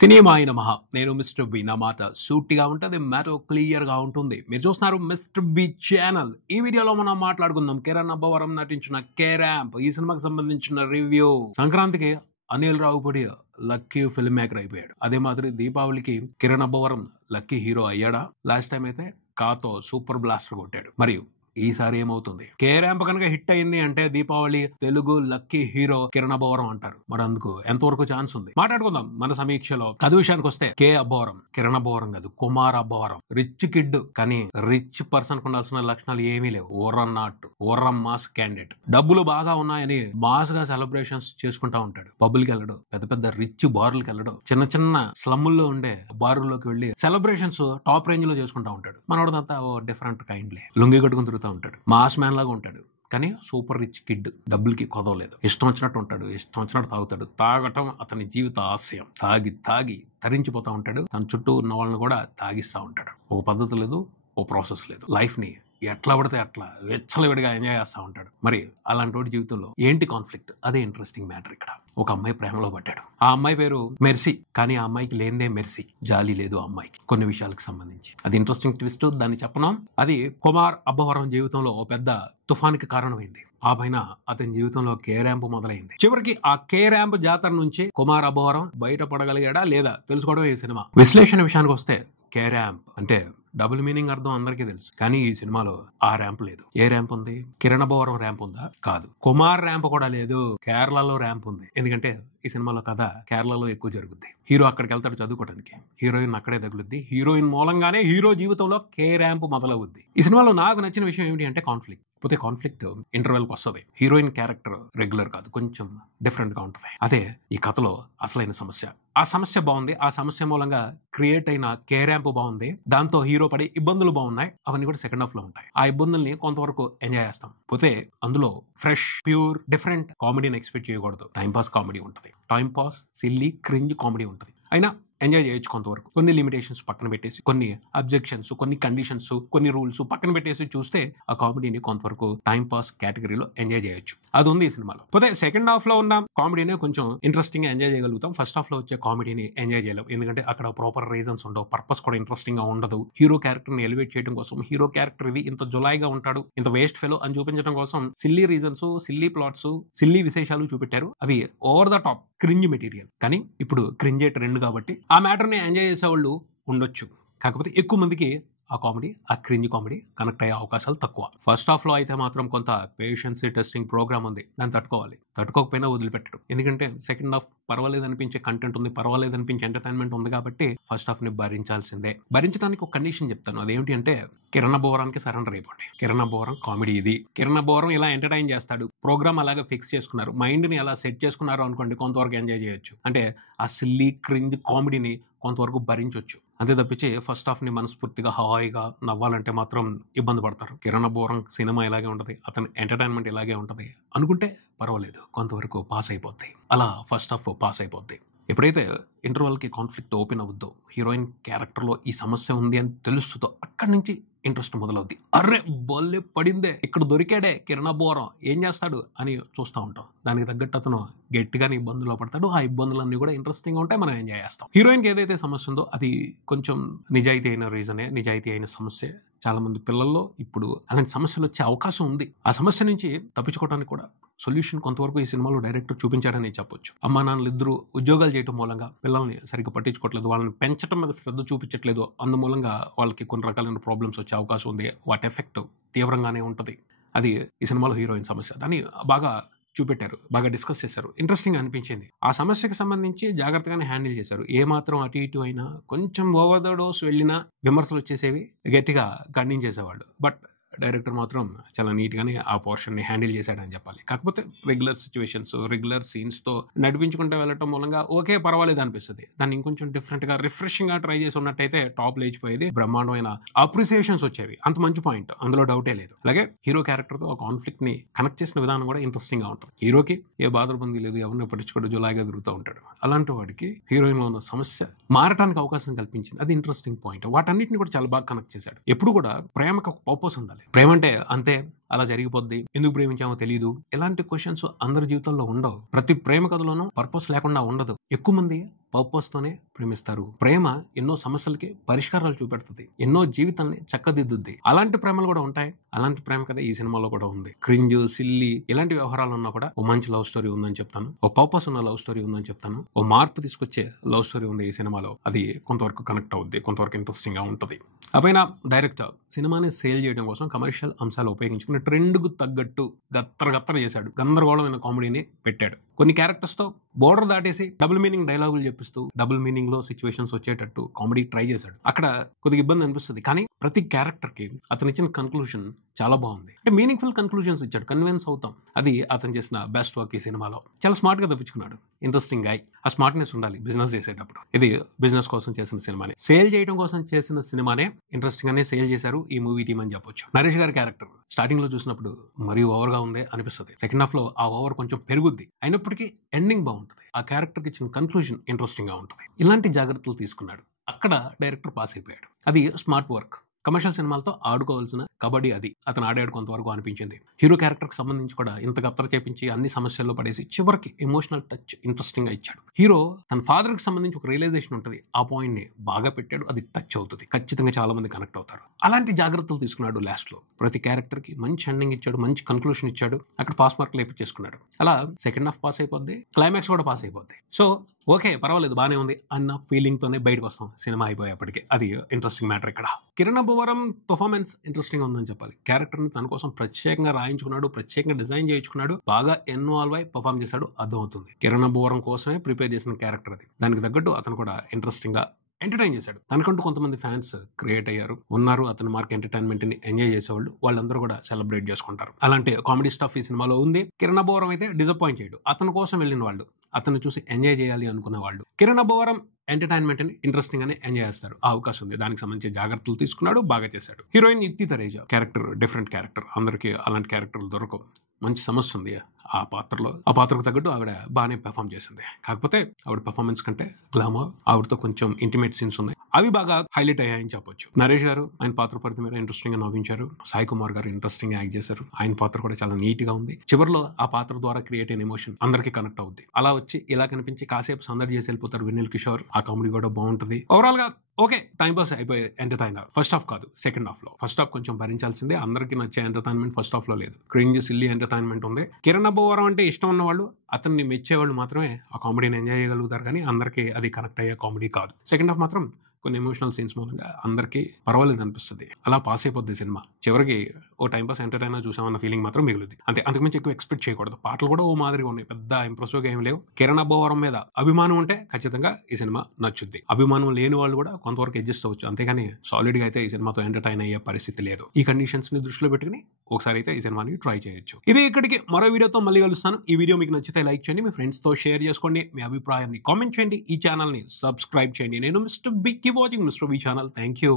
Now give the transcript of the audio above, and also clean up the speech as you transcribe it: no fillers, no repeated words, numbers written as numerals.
సినిమాయి నమః. నేను mister B. నా మాట సూటిగా ఉంటది, మ్యాటర్ క్లియర్ గా ఉంటుంది. మీరు చూస్తున్నారు మిస్టర్ బి ఛానల్. ఈ వీడియోలో మనం మాట్లాడుకుందాం కిరణ్ అబ్బవరం నటించిన కే ర్యాంప్ ఈ సినిమాకి సంబంధించిన రివ్యూ. సంక్రాంతికి Anil Ravipudi lucky film maker అయిపోయాడు. అదే మాదిరి దీపావళికి కిరణ్ అబ్బవరం లక్కీ హీరో అయ్యాడా? లాస్ట్ టైం అయితే కాతో సూపర్ బ్లాస్టర్ కొట్టాడు. మరియు ఈసారి ఏమవుతుంది? కే ర్యాంప్ కనుక హిట్ అయింది అంటే దీపావళి తెలుగు లక్కీ హీరో కిరణ్ అబ్బవరం అంటారు. మరి అందుకు ఎంతవరకు ఛాన్స్ ఉంది మాట్లాడుకుందాం మన సమీక్షలో. కథ విషయానికి వస్తే కే అబ్బవరం కిరణ్ అబ్బవరం కాదు, కుమార్ అబ్బవరం. రిచ్ కిడ్, కానీ రిచ్ పర్సన్ కు ఉండాల్సిన లక్షణాలు ఏమీ లేవు. ఓర్రం మాస్ క్యాండిడేట్. డబ్బులు బాగా ఉన్నాయని మాస్ గా సెలబ్రేషన్స్ చేసుకుంటా ఉంటాడు. పబ్బులకి వెళ్ళడు, పెద్ద పెద్ద రిచ్ బార్లకి వెళ్ళడు, చిన్న చిన్న స్లమ్ముల్లో ఉండే బారుల్లోకి వెళ్లి సెలబ్రేషన్స్ టాప్ రేంజ్ లో చేసుకుంటా ఉంటాడు. మనోడంతా ఓ డిఫరెంట్ కైండ్లే. లుంగి కట్టుకుని ఉంటాడు, మాస్ మ్యాన్ లాగా ఉంటాడు. కానీ సూపర్ రిచ్ కిడ్, డబ్బులకి కొదవలేదు. ఇష్టం వచ్చినట్టు ఉంటాడు, ఇష్టం వచ్చినట్టు తాగుతాడు. తాగటం అతని జీవిత ఆశయం. తాగి తరించిపోతా ఉంటాడు. తన చుట్టూ ఉన్న వాళ్ళని కూడా తాగిస్తా ఉంటాడు. ఒక పద్ధతి లేదు, ఓ ప్రాసెస్ లేదు. లైఫ్ ని ఎట్లా పడితే అట్లా విచ్చలవిడిగా ఎంజాయ్ చేస్తూ ఉంటాడు. మరి అలాంటి వాడి జీవితంలో ఏంటి కాన్ఫ్లిక్ట్? అదే ఇంట్రెస్టింగ్ మ్యాటర్ ఇక్కడ. ఒక అమ్మాయి ప్రేమలో పడ్డాడు. ఆ అమ్మాయి పేరు మెర్సీ. కానీ ఆ అమ్మాయికి లేనిదే మెర్సీ. జాలి లేదు ఆ అమ్మాయికి కొన్ని విషయాలకు సంబంధించి. అది ఇంట్రెస్టింగ్ ట్విస్ట్, దాన్ని చెప్పను. అది కుమార్ అబ్బవరం జీవితంలో ఓ పెద్ద తుఫానికి కారణమైంది. ఆ పైన అతని జీవితంలో కే ర్యాంప్ మొదలైంది. చివరికి ఆ కే ర్యాంప్ జాతర నుంచి కుమార్ అబ్బవరం బయటపడగలిగాడా లేదా తెలుసుకోవడం ఈ సినిమా. విశ్లేషణ విషయానికి వస్తే కే ర్యాంప్ అంటే డబుల్ మీనింగ్ అర్థం అందరికీ తెలుసు. కానీ ఈ సినిమాలో ఆ ర్యాంప్ లేదు. ఏ ర్యాంప్ ఉంది? కిరణ్ అబ్బవరం ర్యాంప్ ఉందా? కాదు. కుమార్ ర్యాంప్ కూడా లేదు. కేరళలో ర్యాంప్ ఉంది. ఎందుకంటే ఈ సినిమాలో కథ కేరళలో ఎక్కువ జరుగుద్ది. హీరో అక్కడికి వెళ్తాడు చదువుకోవడానికి, హీరోయిన్ అక్కడే తగులుద్ది. హీరోయిన్ మూలంగానే హీరో జీవితంలో కే ర్యాంప్ మొదలవుద్ది. ఈ సినిమాలో నాకు నచ్చిన విషయం ఏమిటి అంటే కాన్ఫ్లిక్ట్. పోతే కాన్ఫ్లిక్ట్ ఇంటర్వెల్ కి వస్తుంది. హీరోయిన్ క్యారెక్టర్ రెగ్యులర్ కాదు, కొంచెం డిఫరెంట్ గా ఉంటుంది. అదే ఈ కథలో అసలైన సమస్య. ఆ సమస్య బాగుంది. ఆ సమస్య మూలంగా క్రియేట్ అయిన కే ర్యాంప్ బాగుంది. దాంతో హీరో పడే ఇబ్బందులు బాగున్నాయి. అవన్నీ కూడా సెకండ్ హాఫ్ లో ఉంటాయి. ఆ ఇబ్బందుల్ని కొంతవరకు ఎంజాయ్ చేస్తాం. పోతే అందులో ఫ్రెష్, ప్యూర్, డిఫరెంట్ కామెడీని ఎక్స్పెక్ట్ చేయకూడదు. టైం పాస్ కామెడీ ఉంటుంది. Time pass, silly, cringe comedy ఉంటుంది. అయినా ఎంజాయ్ చేయొచ్చు కొంతవరకు. కొన్ని లిమిటేషన్స్ పక్కన పెట్టేసి, కొన్ని అబ్జెక్షన్స్, కొన్ని కండిషన్స్, కొన్ని రూల్స్ పక్కన పెట్టేసి చూస్తే ఆ కామెడీని కొంతవరకు టైం పాస్ కేటగిరీలో ఎంజాయ్ చేయొచ్చు. అది ఉంది ఈ సినిమాలో. పోతే సెకండ్ హాఫ్ లో ఉన్న కామెడీని కొంచెం ఇంట్రెస్టింగ్ గా ఎంజాయ్ చేయగలుగుతాం. ఫస్ట్ హాఫ్ లో వచ్చే కామెడీని ఎంజాయ్ చేయలేం. ఎందుకంటే అక్కడ ప్రాపర్ రీజన్స్ ఉండవు, పర్పస్ కూడా ఇంట్రెస్టింగ్ గా ఉండదు. హీరో క్యారెక్టర్ ని ఎలివేట్ చేయడం కోసం, హీరో క్యారెక్టర్ ఇది ఇంత జులాయిగా ఉంటాడు, ఇంత వేస్ట్ ఫెలో అని చూపించడం కోసం silly reasons, silly plots, silly విశేషాలు చూపెట్టారు. అవి over the top cringe material. కానీ ఇప్పుడు క్రింజే ట్రెండ్ కాబట్టి ఆ మ్యాటర్ ని ఎంజాయ్ చేసేవాళ్ళు ఉండొచ్చు. కాకపోతే ఎక్కువ మందికి ఆ కామెడీ, ఆ క్రింజ్ కామెడీ కనెక్ట్ అయ్యే అవకాశాలు తక్కువ. ఫస్ట్ హాఫ్ లో అయితే మాత్రం కొంత పేషెన్స్ టెస్టింగ్ ప్రోగ్రామ్ ఉంది. దాన్ని తట్టుకోవాలి. తట్టుకోకపోయినా వదిలిపెట్టడం. ఎందుకంటే సెకండ్ హాఫ్ పర్వాలేదు అనిపించే కంటెంట్ ఉంది, పర్వాలేదు అనిపించే ఎంటర్టైన్మెంట్ ఉంది కాబట్టి ఫస్ట్ హాఫ్ ని భరించాల్సిందే. భరించడానికి ఒక కండిషన్ చెప్తాను. అదేంటి అంటే కిరణ్ అబ్బవరానికి సరెండర్ అయిపోండి. కిరణ్ అబ్బవరం కామెడీ ఇది. కిరణ్ అబ్బవరం ఇలా ఎంటర్టైన్ చేస్తాడు. ప్రోగ్రామ్ అలాగే ఫిక్స్ చేసుకున్నారు. మైండ్ ని ఎలా సెట్ చేసుకున్నారు అనుకోండి, కొంతవరకు ఎంజాయ్ చేయొచ్చు. అంటే ఆ సిల్లీ క్రింజ్ కామెడీని కొంతవరకు భరించవచ్చు. అంతే తప్పించి ఫస్ట్ హాఫ్ ని మనస్ఫూర్తిగా హాయిగా నవ్వాలంటే మాత్రం ఇబ్బంది పడతారు. కిరణ్ అబ్బవరం సినిమా ఇలాగే ఉంటది, అతని ఎంటర్టైన్మెంట్ ఇలాగే ఉంటది అనుకుంటే పర్వాలేదు, కొంతవరకు పాస్ అయిపోద్ది. అలా ఫస్ట్ హాఫ్ పాస్ అయిపోద్ది. ఎప్పుడైతే ఇంటర్వెల్ కి కాన్ఫ్లిక్ట్ ఓపెన్ అవుద్దో, హీరోయిన్ క్యారెక్టర్ లో ఈ సమస్య ఉంది అని తెలుస్తుందో, అక్కడి నుంచి ఇంట్రెస్ట్ మొదలవుద్ది. అర్రే బొల్లే పడిందే, ఇక్కడ దొరికాడే కిరణ్ అబ్బవరం, ఏం చేస్తాడు అని చూస్తూ ఉంటాం. దానికి తగ్గట్టు అతను గట్టిగానే ఇబ్బందులు పడతాడు. ఆ ఇబ్బందులన్నీ కూడా ఇంట్రెస్టింగ్ గా ఉంటాయి, మనం ఎంజాయ్ చేస్తాం. హీరోయిన్ కి ఏదైతే సమస్య ఉందో అది కొంచెం నిజాయితీ అయిన రీజనే, నిజాయితీ అయిన సమస్య. చాలా మంది పిల్లల్లో ఇప్పుడు అలాంటి సమస్యలు వచ్చే అవకాశం ఉంది. ఆ సమస్య నుంచి తప్పించుకోవడానికి కూడా సొల్యూషన్ కొంతవరకు ఈ సినిమాలో డైరెక్టర్ చూపించాడని చెప్పొచ్చు. అమ్మా నాన్నలు ఇద్దరు ఉద్యోగాలు చేయడం మూలంగా పిల్లల్ని సరిగ్గా పట్టించుకోవట్లేదు, వాళ్ళని పెంచడం మీద శ్రద్ధ చూపించట్లేదు. అందుమూలంగా వాళ్ళకి కొన్ని రకాలైన ప్రాబ్లమ్స్ వచ్చే అవకాశం ఉంది. వాటి ఎఫెక్ట్ తీవ్రంగానే ఉంటుంది. అది ఈ సినిమాలో హీరోయిన్ సమస్య. దాన్ని బాగా చూపెట్టారు, బాగా డిస్కస్ చేశారు. ఇంట్రెస్టింగ్ అనిపించింది. ఆ సమస్యకి సంబంధించి జాగ్రత్తగానే హ్యాండిల్ చేశారు. ఏ మాత్రం అటు ఇటు అయినా, కొంచెం ఓవర్ ద డోస్ వెళ్ళినా విమర్శలు వచ్చేసేవి, గట్టిగా ఖండించేసేవాళ్ళు. బట్ డైరెక్టర్ మాత్రం చాలా నీట్ గానే ఆ పోర్షన్ ని హ్యాండిల్ చేశాడని చెప్పాలి. కాకపోతే రెగ్యులర్ సిచ్యువేషన్స్, రెగ్యులర్ సీన్స్ తో నడిపించుకుంటూ వెళ్ళటం మూలంగా ఓకే పర్వాలేదు అనిపిస్తుంది. దాన్ని ఇంకొంచెం డిఫరెంట్ గా, రిఫ్రెషింగ్ గా ట్రై చేసి ఉన్నట్టయితే టాప్ లేచిపోయేది, బ్రహ్మాండమైన అప్రిసియేషన్స్ వచ్చేవి. అంత మంచి పాయింట్, అందులో డౌటే లేదు. అలాగే హీరో క్యారెక్టర్ తో ఆ కాన్ఫ్లిక్ట్ ని కనెక్ట్ చేసిన విధానం కూడా ఇంట్రెస్టింగ్ గా ఉంటుంది. హీరోకి ఏ బాధబంది లేదు, ఎవరిని పట్టించుకోడు, జులాయిగా తిరుగుతూ ఉంటాడు. అలాంటి వాడికి హీరోయిన్ లో ఉన్న సమస్య మారటానికి అవకాశం కల్పించింది. అది ఇంట్రెస్టింగ్ పాయింట్. వాటన్నిటిని కూడా చాలా బాగా కనెక్ట్ చేశాడు. ఎప్పుడు కూడా ప్రేమకు ఒక పర్పస్ ఉండాలి. ప్రేమ అంటే అంతే, అలా జరిగిపోద్ది, ఎందుకు ప్రేమించామో తెలియదు, ఇలాంటి క్వశ్చన్స్ అందరి జీవితంలో ఉండవు. ప్రతి ప్రేమ కథలోనూ పర్పస్ లేకుండా ఉండదు. ఎక్కువ మంది పర్పస్ తోనే ప్రేమిస్తారు. ప్రేమ ఎన్నో సమస్యలకి పరిష్కారాలు చూపెడుతుంది, ఎన్నో జీవితాన్ని చక్కదిద్దుద్ది. అలాంటి ప్రేమలు కూడా ఉంటాయి. అలాంటి ప్రేమ కథ ఈ సినిమాలో కూడా ఉంది. క్రింజ్, సిల్లీ ఇలాంటి వ్యవహారాలు ఉన్నా కూడా ఓ మంచి లవ్ స్టోరీ ఉందని చెప్తాను. ఓ పర్పస్ ఉన్న లవ్ స్టోరీ ఉందని చెప్తాను. ఓ మార్పు తీసుకొచ్చే లవ్ స్టోరీ ఉంది ఈ సినిమాలో. అది కొంతవరకు కనెక్ట్ అవుద్ది, కొంతవరకు ఇంట్రెస్టింగ్ గా ఉంటుంది. అపైన డైరెక్టర్ సినిమాని సేల్ చేయడం కోసం కమర్షియల్ అంశాలు ఉపయోగించుకుని ట్రెండ్ కు తగ్గట్టు గత్తర చేశాడు. గందరగోళమైన కామెడీని పెట్టాడు. కొన్ని క్యారెక్టర్స్ తో బోర్డర్ దాటేసి డబుల్ మీనింగ్ డైలాగులు చెప్పిస్తూ డబుల్ మీనింగ్ లో సిచ్యువేషన్స్ వచ్చేటట్టు కామెడీ ట్రై చేశాడు. అక్కడ కొద్దిగా ఇబ్బంది అనిపిస్తుంది, కానీ ప్రతి క్యారెక్టర్ కి అతను ఇచ్చిన కన్క్లూజన్ చాలా బాగుంది. అంటే మీనింగ్ఫుల్ కన్క్లూజన్స్ ఇచ్చాడు, కన్విన్స్ అవుతాం. అది అతను చేసిన బెస్ట్ వర్క్ ఈ సినిమాలో. చాలా స్మార్ట్ గా తప్పించుకున్నాడు. ఇంట్రెస్టింగ్ గా ఆ స్మార్ట్నెస్ ఉండాలి బిజినెస్ చేసేటప్పుడు. ఇది బిజినెస్ కోసం చేసిన సినిమానే, సేల్ చేయడం కోసం చేసిన సినిమానే ఇంట్రెస్టింగ్ గానే సేల్ చేశారు ఈ మూవీ టీమ్ అని చెప్పొచ్చు. నరేష్ గారి క్యారెక్టర్ స్టార్టింగ్ లో చూసినప్పుడు మరీ ఓవర్ గా ఉంది అనిపిస్తుంది. సెకండ్ హాఫ్ లో ఆ ఓవర్ కొంచెం పెరుగుద్ది. అయినప్పటికీ ఎండింగ్ బాగుంటుంది. ఆ క్యారెక్టర్ కి ఇచ్చిన కన్క్లూజన్ ఇంట్రెస్టింగ్ గా ఉంటుంది. ఇలాంటి జాగ్రత్తలు తీసుకున్నాడు. అక్కడ డైరెక్టర్ పాస్ అయిపోయాడు. అది స్మార్ట్ వర్క్. కమర్షియల్ సినిమాలతో ఆడుకోవాల్సిన కబడ్డీ అది అతను ఆడాడు కొంతవరకు అనిపించింది. హీరో క్యారెక్టర్ కి సంబంధించి కూడా ఇంత గత్తర చేపించి అన్ని సమస్యల్లో పడేసి చివరికి ఎమోషనల్ టచ్ ఇంట్రెస్టింగ్ గా ఇచ్చాడు. హీరో తన ఫాదర్ కి సంబంధించి ఒక రియలైజేషన్ ఉంటుంది, ఆ పాయింట్ ని బాగా పెట్టాడు. అది టచ్ అవుతుంది, ఖచ్చితంగా చాలా మంది కనెక్ట్ అవుతారు. అలాంటి జాగ్రత్తలు తీసుకున్నాడు. లాస్ట్ లో ప్రతి క్యారెక్టర్ కి మంచి ఎండింగ్ ఇచ్చాడు, మంచి కన్క్లూషన్ ఇచ్చాడు. అక్కడ పాస్ మార్క్ లేపించేసుకున్నాడు. అలా సెకండ్ హాఫ్ పాస్ అయిపోద్ది, క్లైమాక్స్ కూడా పాస్ అయిపోద్ది. సో ఓకే, పర్వాలేదు, బానే ఉంది అన్న ఫీలింగ్ తోనే బయటకు వస్తాం సినిమా అయిపోయేప్పటికి. అది ఇంట్రెస్టింగ్ మ్యాటర్. ఇక్కడ కిరణ్ అబ్బవరం పర్ఫార్మెన్స్ ఇంట్రెస్టింగ్ ఉందని చెప్పాలి. క్యారెక్టర్ ని తన కోసం ప్రత్యేకంగా రాయించుకున్నాడు, ప్రత్యేకంగా డిజైన్ చేయించుకున్నాడు, బాగా ఇన్వాల్వ్ అయి పర్ఫార్మ్ చేశాడు. అర్థమవుతుంది కిరణ్ అబ్బవరం కోసమే ప్రిపేర్ చేసిన క్యారెక్టర్ అది. దానికి తగ్గట్టు అతను కూడా ఇంట్రెస్టింగ్ గా ఎంటర్టైన్ చేశాడు. తనకంటూ కొంతమంది ఫ్యాన్స్ క్రియేట్ అయ్యారు, ఉన్నారు. అతను మార్క్ ఎంటర్టైన్మెంట్ ని ఎంజాయ్ చేసేవాళ్ళు, వాళ్ళందరూ కూడా సెలబ్రేట్ చేసుకుంటారు. అలాంటి కామెడీ స్టఫ్ ఈ సినిమాలో ఉంది. కిరణ్ అబ్బవరం అయితే డిసప్పాయింట్ చేయడు. అతని కోసం వెళ్ళిన వాళ్ళు, అతను చూసి ఎంజాయ్ చేయాలి అనుకున్న వాళ్ళు కిరణ్ అబ్బవరం ఎంటర్టైన్మెంట్ ని ఇంట్రెస్టింగ్ గానే ఎంజాయ్ చేస్తారు. ఆ అవకాశం ఉంది. దానికి సంబంధించి జాగ్రత్తలు తీసుకున్నాడు, బాగా చేశాడు. హీరోయిన్ యుక్తి తరేజా క్యారెక్టర్ డిఫరెంట్ క్యారెక్టర్. అందరికీ అలాంటి క్యారెక్టర్లు దొరకవు. మంచి సమస్య ఉంది ఆ పాత్రలో. ఆ పాత్రకు తగ్గట్టు ఆవిడ బాగానే పెర్ఫామ్ చేసింది. కాకపోతే ఆవిడ పెర్ఫార్మెన్స్ కంటే గ్లామర్, ఆవిడతో కొంచెం ఇంటిమేట్ సీన్స్ ఉన్నాయి, అవి బాగా హైలైట్ అయ్యాయని చెప్పొచ్చు. నరేష్ గారు ఆయన పాత్ర పరిధి మీద ఇంట్రెస్టింగ్ గా నవ్వించారు. సాయి కుమార్ గారు ఇంట్రెస్టింగ్ గా యాక్ట్ చేశారు. ఆయన పాత్ర కూడా చాలా నీట్ గా ఉంది. చివరిలో ఆ పాత్ర ద్వారా క్రియేట్ అయిన ఎమోషన్ అందరికీ కనెక్ట్ అవుద్ది. అలా వచ్చి ఇలా కనిపించి కాసేపు సందడి చేసి వెళ్ళిపోతారు వెన్నెల కిషోర్. ఆ కామెడీ కూడా బాగుంటుంది. ఓవరాల్ గా ఓకే, టైం పాస్ అయిపోయి ఎంటర్టైనర్. ఫస్ట్ హాఫ్ కాదు, సెకండ్ హాఫ్ లో. ఫస్ట్ హాఫ్ కొంచెం భరించాల్సిందే. అందరికీ నచ్చే ఎంటర్టైన్మెంట్ ఫస్ట్ హాఫ్ లో లేదు. క్రింజ్, సిల్లీ ఎంటర్టైన్మెంట్ ఉంది. కిరణ్ అబ్బవరం అంటే ఇష్టం ఉన్న వాళ్ళు, అతన్ని మెచ్చేవాళ్ళు మాత్రమే ఆ కామెడీని ఎంజాయ్ చేయగలుగుతారు, కానీ అందరికీ అది కనెక్ట్ అయ్యే కామెడీ కాదు. సెకండ్ హాఫ్ మాత్రం కొన్ని ఎమోషనల్ సీన్స్ మూలంగా అందరికీ పర్వాలేదు అనిపిస్తుంది. అలా పాస్ అయిపోద్ది సినిమా. చివరికి ఓ టైం పాస్ ఎంటర్టైనర్ చూసామన్న ఫీలింగ్ మాత్రం మిగులుద్ది. అంతే, అంతకుమించి ఎక్కువ ఎక్స్పెక్ట్ చేయకూడదు. పాటలు కూడా ఓ మాదిరిగా ఉన్నాయి, పెద్ద ఇంప్రెసివ్ గా ఏం లేవు. కిరణ్ అబ్బవరం మీద అభిమానం ఉంటే ఖచ్చితంగా ఈ సినిమా నచ్చుద్ది. అభిమానం లేని వాళ్ళు కూడా కొంతవరకు అడ్జస్ట్ అవ్వచ్చు, అంతేగాని సాలిడ్ గా అయితే ఈ సినిమాతో ఎంటర్టైన్ అయ్యే పరిస్థితి లేదు. ఈ కండిషన్స్ ని దృష్టిలో పెట్టుకుని ఒకసారి అయితే ఈ సినిమాని ట్రై చేయొచ్చు. ఇది ఇక్కడికి మరో వీడియోతో మళ్ళీ కలుస్తాను. ఈ వీడియో మీకు నచ్చితే లైక్ చేయండి, మీ ఫ్రెండ్స్ తో షేర్ చేసుకోండి, మీ అభిప్రాయాన్ని కామెంట్ చేయండి, ఈ ఛానల్ ని సబ్స్క్రైబ్ చేయండి. నేను mister B, keep watching mister B channel. Thank you.